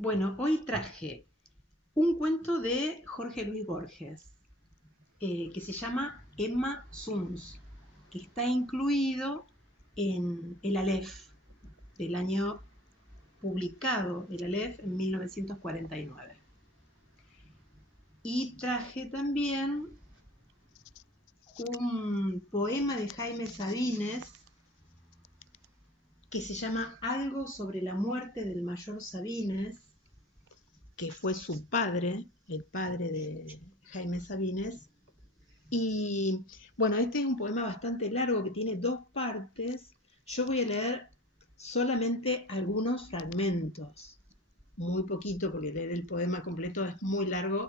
Bueno, hoy traje un cuento de Jorge Luis Borges que se llama Emma Suns, que está incluido en el Aleph del año publicado, el Aleph en 1949. Y traje también un poema de Jaime Sabines que se llama Algo sobre la muerte del mayor Sabines, que fue su padre, el padre de Jaime Sabines. Y bueno, este es un poema bastante largo que tiene dos partes. Yo voy a leer solamente algunos fragmentos, muy poquito, porque leer el poema completo es muy largo.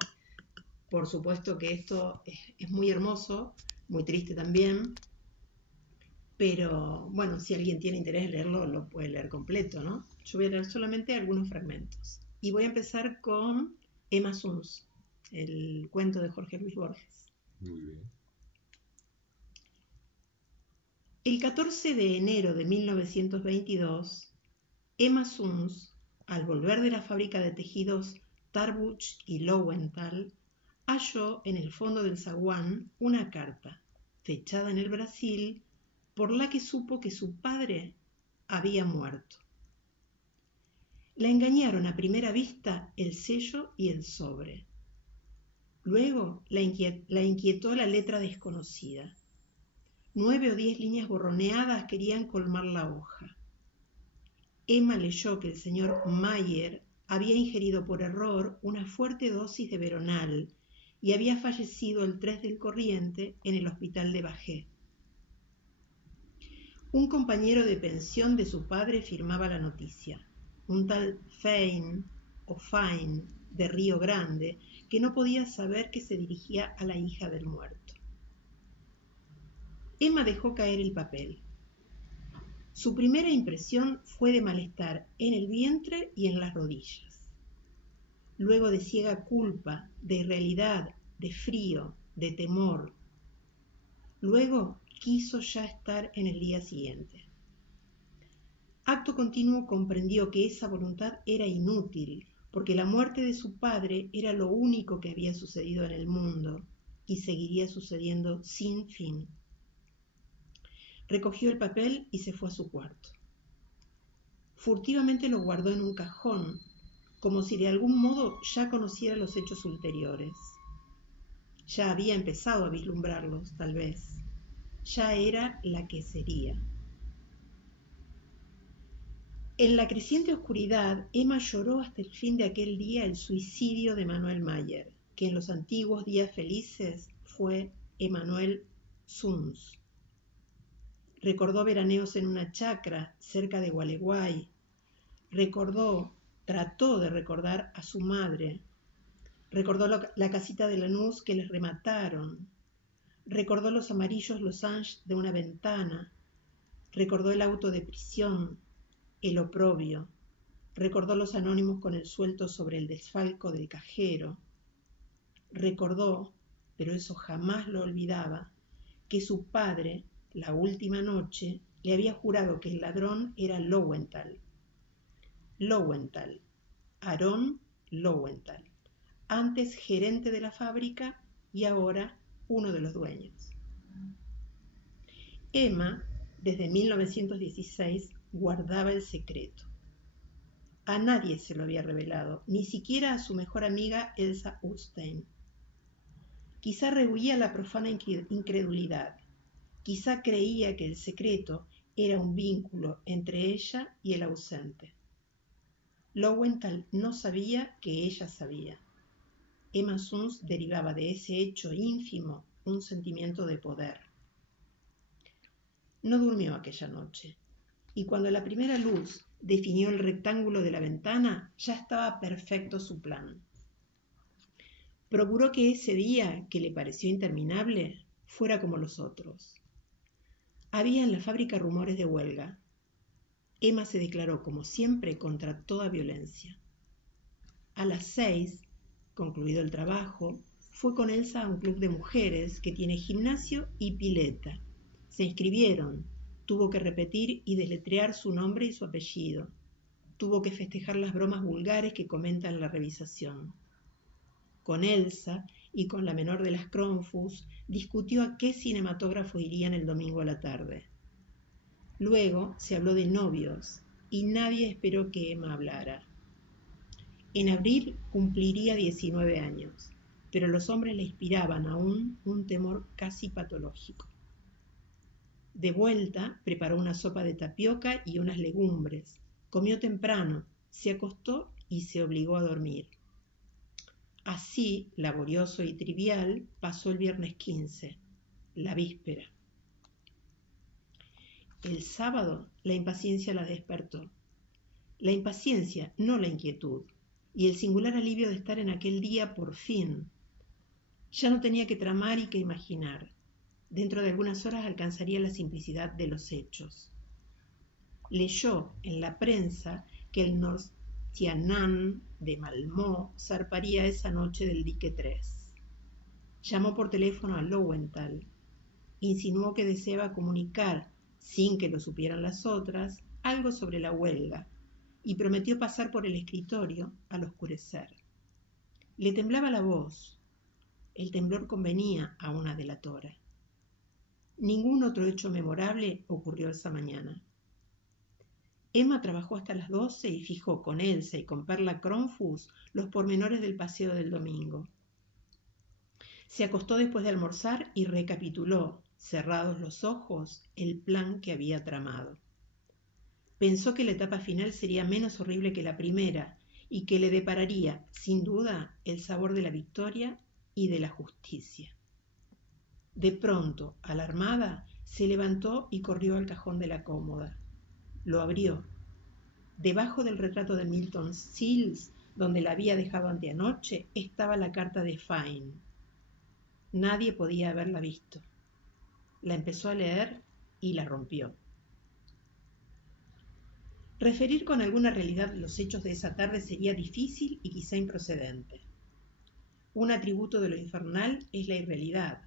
Por supuesto que esto es muy hermoso, muy triste también, pero bueno, si alguien tiene interés en leerlo, lo puede leer completo, ¿no? Yo voy a leer solamente algunos fragmentos. Y voy a empezar con Emma Suns, el cuento de Jorge Luis Borges. Muy bien. El 14 de enero de 1922, Emma Suns, al volver de la fábrica de tejidos Tarbuch y Lowenthal, halló en el fondo del zaguán una carta, fechada en el Brasil, por la que supo que su padre había muerto. La engañaron a primera vista el sello y el sobre. Luego la inquietó la letra desconocida. 9 o 10 líneas borroneadas querían colmar la hoja. Emma leyó que el señor Mayer había ingerido por error una fuerte dosis de veronal y había fallecido el 3 del corriente en el hospital de Bajé. Un compañero de pensión de su padre firmaba la noticia, un tal Fein o Fine de Río Grande, que no podía saber que se dirigía a la hija del muerto. Emma dejó caer el papel. Su primera impresión fue de malestar en el vientre y en las rodillas. Luego de ciega culpa, de irrealidad, de frío, de temor. Luego quiso ya estar en el día siguiente. Acto continuo comprendió que esa voluntad era inútil, porque la muerte de su padre era lo único que había sucedido en el mundo y seguiría sucediendo sin fin. Recogió el papel y se fue a su cuarto. Furtivamente lo guardó en un cajón, como si de algún modo ya conociera los hechos ulteriores. Ya había empezado a vislumbrarlos, tal vez. Ya era la que sería. En la creciente oscuridad, Emma lloró hasta el fin de aquel día el suicidio de Manuel Mayer, que en los antiguos días felices fue Emanuel Suns. Recordó veraneos en una chacra cerca de Gualeguay. Trató de recordar a su madre. Recordó la casita de Lanús que les remataron. Recordó los amarillos losanges de una ventana. Recordó el auto de prisión, el oprobio. Recordó los anónimos con el sueldo sobre el desfalco del cajero. Recordó, pero eso jamás lo olvidaba, que su padre, la última noche, le había jurado que el ladrón era Lowenthal. Lowenthal, Aarón Lowenthal, antes gerente de la fábrica y ahora uno de los dueños. Emma, desde 1916, guardaba el secreto. A nadie se lo había revelado, ni siquiera a su mejor amiga Elsa Ullstein. Quizá rehuía la profana incredulidad, quizá creía que el secreto era un vínculo entre ella y el ausente. Lowenthal no sabía que ella sabía. Emma Suns derivaba de ese hecho ínfimo un sentimiento de poder. No durmió aquella noche, y cuando la primera luz definió el rectángulo de la ventana, ya estaba perfecto su plan. Procuró que ese día, que le pareció interminable, fuera como los otros. Había en la fábrica rumores de huelga. Emma se declaró, como siempre, contra toda violencia. A las 6, concluido el trabajo, fue con Elsa a un club de mujeres que tiene gimnasio y pileta. Se inscribieron. Tuvo que repetir y deletrear su nombre y su apellido. tuvo que festejar las bromas vulgares que comenta en la revisación. Con Elsa y con la menor de las Cronfus discutió a qué cinematógrafo irían el domingo a la tarde. Luego se habló de novios y nadie esperó que Emma hablara. En abril cumpliría 19 años, pero los hombres le inspiraban aún un temor casi patológico. De vuelta, preparó una sopa de tapioca y unas legumbres. Comió temprano, se acostó y se obligó a dormir. Así, laborioso y trivial, pasó el viernes 15, la víspera. El sábado, la impaciencia la despertó. La impaciencia, no la inquietud, y el singular alivio de estar en aquel día por fin. Ya no tenía que tramar y que imaginar. Dentro de algunas horas alcanzaría la simplicidad de los hechos. Leyó en la prensa que el Nordstjernan de Malmö zarparía esa noche del dique 3. Llamó por teléfono a Lowenthal. Insinuó que deseaba comunicar, sin que lo supieran las otras, algo sobre la huelga, y prometió pasar por el escritorio al oscurecer. Le temblaba la voz. El temblor convenía a una delatora. Ningún otro hecho memorable ocurrió esa mañana. Emma trabajó hasta las 12 y fijó con Elsa y con Perla Cronfus los pormenores del paseo del domingo. Se acostó después de almorzar y recapituló, cerrados los ojos, el plan que había tramado. Pensó que la etapa final sería menos horrible que la primera y que le depararía, sin duda, el sabor de la victoria y de la justicia. De pronto, alarmada, se levantó y corrió al cajón de la cómoda. Lo abrió. Debajo del retrato de Milton Sills, donde la había dejado anteanoche, estaba la carta de Fine. Nadie podía haberla visto. La empezó a leer y la rompió. Referir con alguna realidad los hechos de esa tarde sería difícil y quizá improcedente. Un atributo de lo infernal es la irrealidad,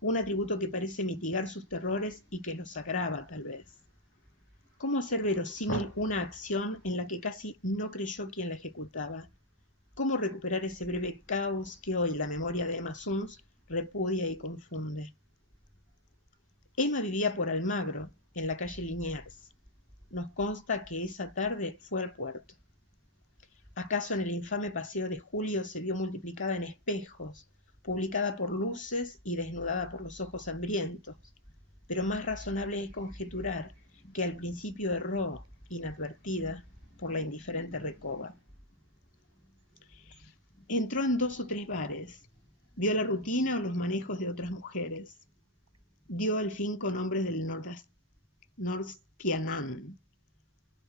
un atributo que parece mitigar sus terrores y que los agrava, tal vez. ¿Cómo hacer verosímil una acción en la que casi no creyó quien la ejecutaba? ¿Cómo recuperar ese breve caos que hoy la memoria de Emma Suns repudia y confunde? Emma vivía por Almagro, en la calle Liniers. Nos consta que esa tarde fue al puerto. ¿Acaso en el infame paseo de julio se vio multiplicada en espejos, publicada por luces y desnudada por los ojos hambrientos? Pero más razonable es conjeturar que al principio erró, inadvertida, por la indiferente recoba. Entró en 2 o 3 bares, vio la rutina o los manejos de otras mujeres. Dio al fin con hombres del Nordstjernan.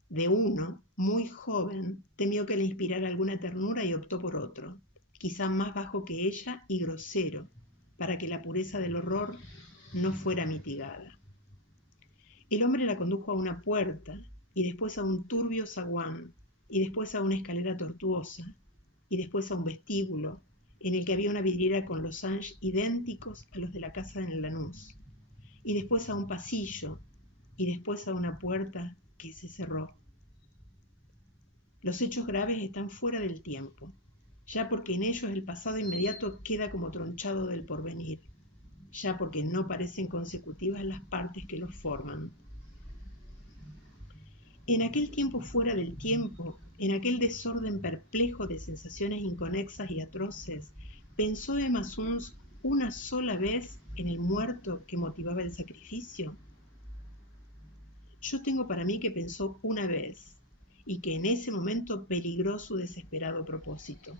De uno, muy joven, temió que le inspirara alguna ternura y optó por otro, quizá más bajo que ella y grosero, para que la pureza del horror no fuera mitigada. El hombre la condujo a una puerta, y después a un turbio zaguán, y después a una escalera tortuosa, y después a un vestíbulo, en el que había una vidriera con losange idénticos a los de la casa en Lanús, y después a un pasillo, y después a una puerta que se cerró. Los hechos graves están fuera del tiempo, ya porque en ellos el pasado inmediato queda como tronchado del porvenir, ya porque no parecen consecutivas las partes que los forman. En aquel tiempo fuera del tiempo, en aquel desorden perplejo de sensaciones inconexas y atroces, ¿pensó Emma Suns una sola vez en el muerto que motivaba el sacrificio? Yo tengo para mí que pensó una vez, y que en ese momento peligró su desesperado propósito.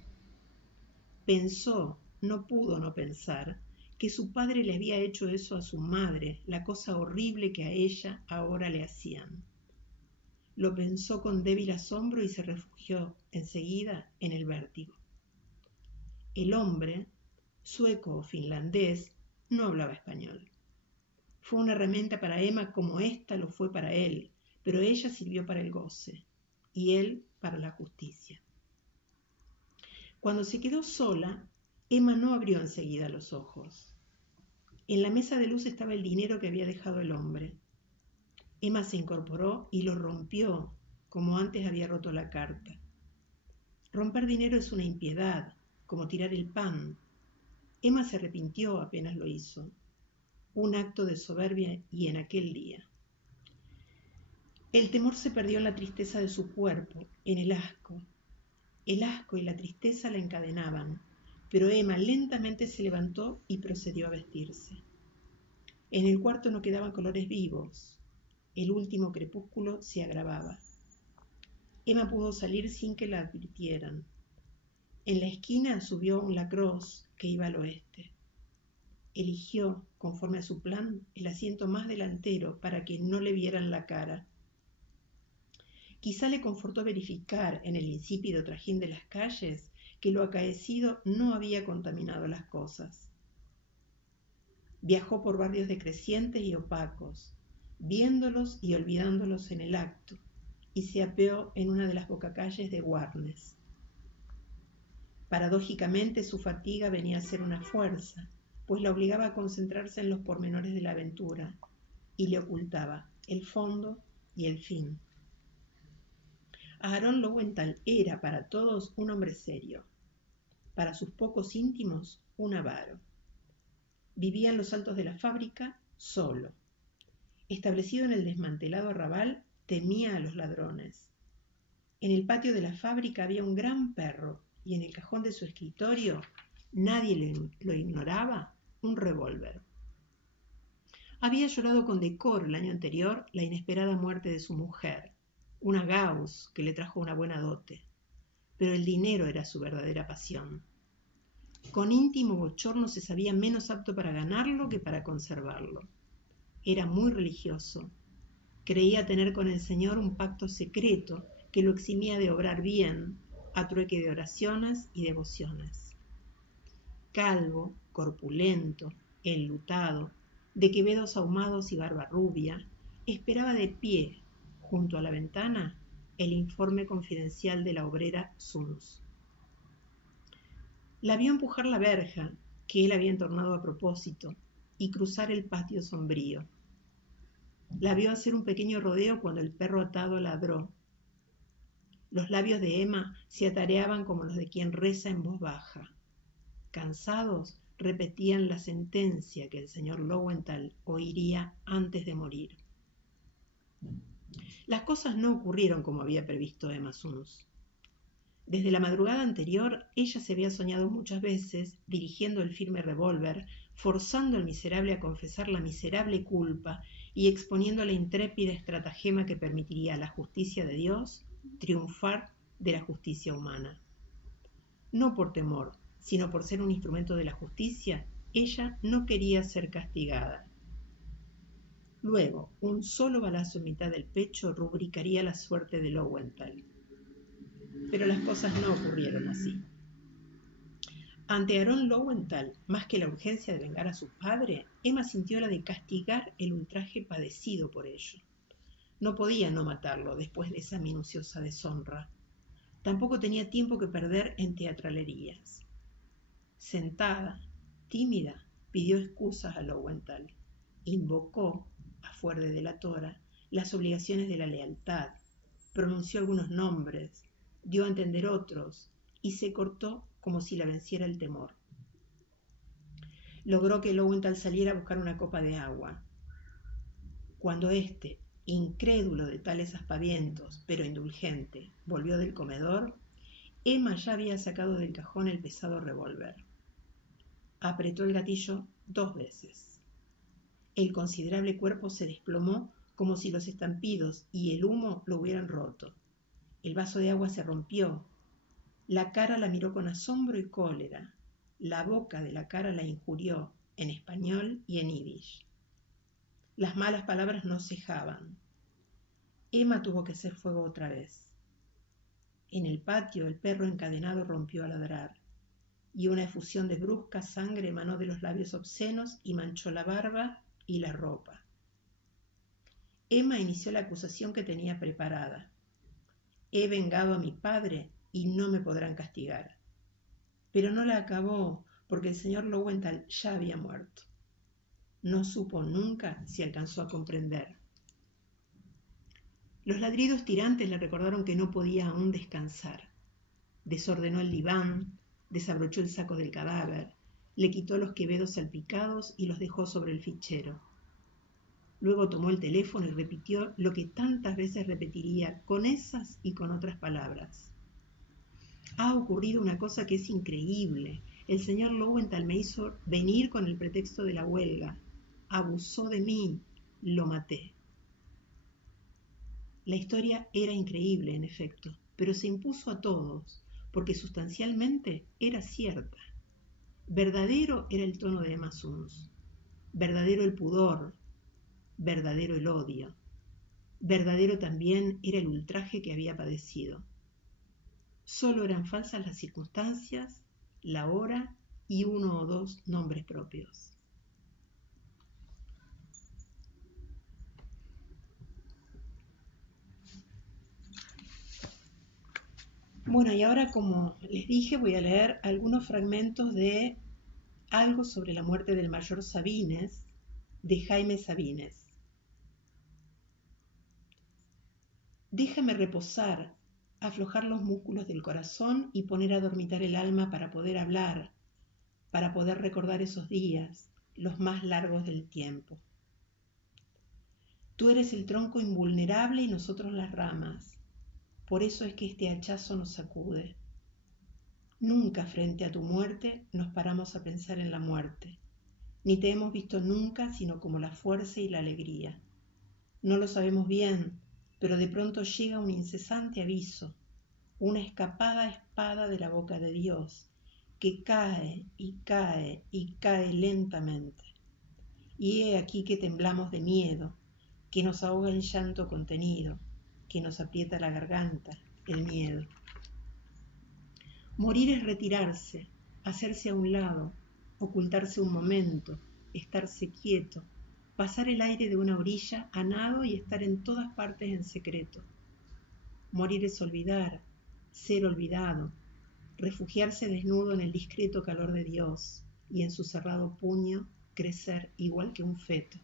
Pensó, no pudo no pensar, que su padre le había hecho eso a su madre, la cosa horrible que a ella ahora le hacían. Lo pensó con débil asombro y se refugió enseguida en el vértigo. El hombre, sueco o finlandés, no hablaba español. Fue una herramienta para Emma como ésta lo fue para él, pero ella sirvió para el goce y él para la justicia. Cuando se quedó sola, Emma no abrió enseguida los ojos. En la mesa de luz estaba el dinero que había dejado el hombre. Emma se incorporó y lo rompió, como antes había roto la carta. Romper dinero es una impiedad, como tirar el pan. Emma se arrepintió apenas lo hizo. Un acto de soberbia y en aquel día. El temor se perdió en la tristeza de su cuerpo, en el asco. El asco y la tristeza la encadenaban, pero Emma lentamente se levantó y procedió a vestirse. En el cuarto no quedaban colores vivos. El último crepúsculo se agravaba. Emma pudo salir sin que la advirtieran. En la esquina subió un Lacrosse que iba al oeste. Eligió, conforme a su plan, el asiento más delantero para que no le vieran la cara. Quizá le confortó verificar en el insípido trajín de las calles que lo acaecido no había contaminado las cosas. Viajó por barrios decrecientes y opacos, viéndolos y olvidándolos en el acto, y se apeó en una de las bocacalles de Warnes. Paradójicamente su fatiga venía a ser una fuerza, pues la obligaba a concentrarse en los pormenores de la aventura, y le ocultaba el fondo y el fin. Aaron Lowenthal era para todos un hombre serio, para sus pocos íntimos un avaro. Vivía en los altos de la fábrica solo. Establecido en el desmantelado arrabal, temía a los ladrones. En el patio de la fábrica había un gran perro y en el cajón de su escritorio, nadie lo ignoraba, un revólver. Había llorado con decoro el año anterior la inesperada muerte de su mujer, una Gauss que le trajo una buena dote, pero el dinero era su verdadera pasión. Con íntimo bochorno se sabía menos apto para ganarlo que para conservarlo. Era muy religioso. Creía tener con el Señor un pacto secreto que lo eximía de obrar bien a trueque de oraciones y devociones. Calvo, corpulento, enlutado, de quevedos ahumados y barba rubia, esperaba de pie, junto a la ventana, el informe confidencial de la obrera Suns. La vio empujar la verja, que él había entornado a propósito, y cruzar el patio sombrío. La vio hacer un pequeño rodeo cuando el perro atado ladró. Los labios de Emma se atareaban como los de quien reza en voz baja. Cansados, repetían la sentencia que el señor Lowenthal oiría antes de morir. Las cosas no ocurrieron como había previsto Emma Suns. Desde la madrugada anterior, ella se había soñado muchas veces, dirigiendo el firme revólver, forzando al miserable a confesar la miserable culpa y exponiendo la intrépida estratagema que permitiría a la justicia de Dios triunfar de la justicia humana. No por temor, sino por ser un instrumento de la justicia, ella no quería ser castigada. Luego, un solo balazo en mitad del pecho rubricaría la suerte de Lowenthal. Pero las cosas no ocurrieron así. Ante Aaron Lowenthal, más que la urgencia de vengar a su padre, Emma sintió la de castigar el ultraje padecido por ello. No podía no matarlo después de esa minuciosa deshonra. Tampoco tenía tiempo que perder en teatralerías. Sentada, tímida, pidió excusas a Lowenthal. Invocó, a fuer de delatora, las obligaciones de la lealtad. Pronunció algunos nombres, dio a entender otros, y se cortó como si la venciera el temor. Logró que Lowenthal saliera a buscar una copa de agua. Cuando éste, incrédulo de tales aspavientos, pero indulgente, volvió del comedor, Emma ya había sacado del cajón el pesado revólver. Apretó el gatillo 2 veces. El considerable cuerpo se desplomó como si los estampidos y el humo lo hubieran roto. El vaso de agua se rompió. La cara la miró con asombro y cólera. La boca de la cara la injurió en español y en yiddish. Las malas palabras no cejaban. Emma tuvo que hacer fuego otra vez. En el patio el perro encadenado rompió a ladrar, y una efusión de brusca sangre emanó de los labios obscenos y manchó la barba y la ropa. Emma inició la acusación que tenía preparada. He vengado a mi padre y no me podrán castigar. Pero no la acabó porque el señor Lowenthal ya había muerto. No supo nunca si alcanzó a comprender. Los ladridos tirantes le recordaron que no podía aún descansar. Desordenó el diván, desabrochó el saco del cadáver, le quitó los quevedos salpicados y los dejó sobre el fichero. Luego tomó el teléfono y repitió lo que tantas veces repetiría con esas y con otras palabras. Ha ocurrido una cosa que es increíble. El señor Lowenthal me hizo venir con el pretexto de la huelga. Abusó de mí. Lo maté. La historia era increíble, en efecto, pero se impuso a todos, porque sustancialmente era cierta. Verdadero era el tono de Emma Suns, verdadero el pudor, verdadero el odio, verdadero también era el ultraje que había padecido. Solo eran falsas las circunstancias, la hora y uno o dos nombres propios. Bueno, y ahora, como les dije, voy a leer algunos fragmentos de Algo sobre la muerte del mayor Sabines, de Jaime Sabines. Déjame reposar, aflojar los músculos del corazón y poner a dormitar el alma para poder hablar, para poder recordar esos días, los más largos del tiempo. Tú eres el tronco invulnerable y nosotros las ramas. Por eso es que este hachazo nos sacude. Nunca frente a tu muerte nos paramos a pensar en la muerte, ni te hemos visto nunca sino como la fuerza y la alegría. No lo sabemos bien, pero de pronto llega un incesante aviso, una escapada espada de la boca de Dios, que cae y cae y cae lentamente. Y he aquí que temblamos de miedo, que nos ahoga el llanto contenido, que nos aprieta la garganta, el miedo. Morir es retirarse, hacerse a un lado, ocultarse un momento, estarse quieto, pasar el aire de una orilla a nado y estar en todas partes en secreto. Morir es olvidar, ser olvidado, refugiarse desnudo en el discreto calor de Dios y en su cerrado puño crecer igual que un feto.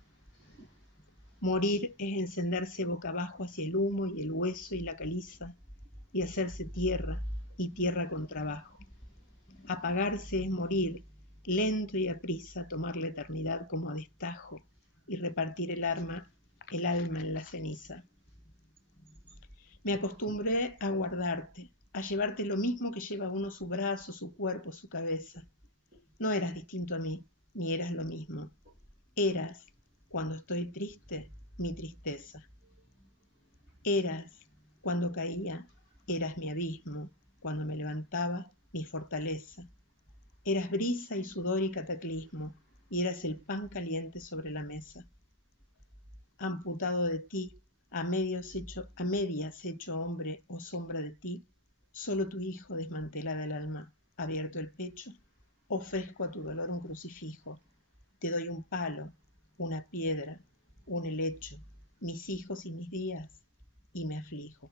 Morir es encenderse boca abajo hacia el humo y el hueso y la caliza y hacerse tierra y tierra con trabajo. Apagarse es morir, lento y aprisa tomar la eternidad como a destajo y repartir el alma en la ceniza. Me acostumbré a guardarte, a llevarte lo mismo que lleva uno su brazo, su cuerpo, su cabeza. No eras distinto a mí, ni eras lo mismo. Eras, cuando estoy triste, mi tristeza. Eras, cuando caía, eras mi abismo, cuando me levantaba, mi fortaleza. Eras brisa y sudor y cataclismo, y eras el pan caliente sobre la mesa. Amputado de ti, a medias hecho hombre o sombra de ti, solo tu hijo desmantela del alma, abierto el pecho, ofrezco a tu dolor un crucifijo, te doy un palo, una piedra, un helecho, mis hijos y mis días, y me aflijo.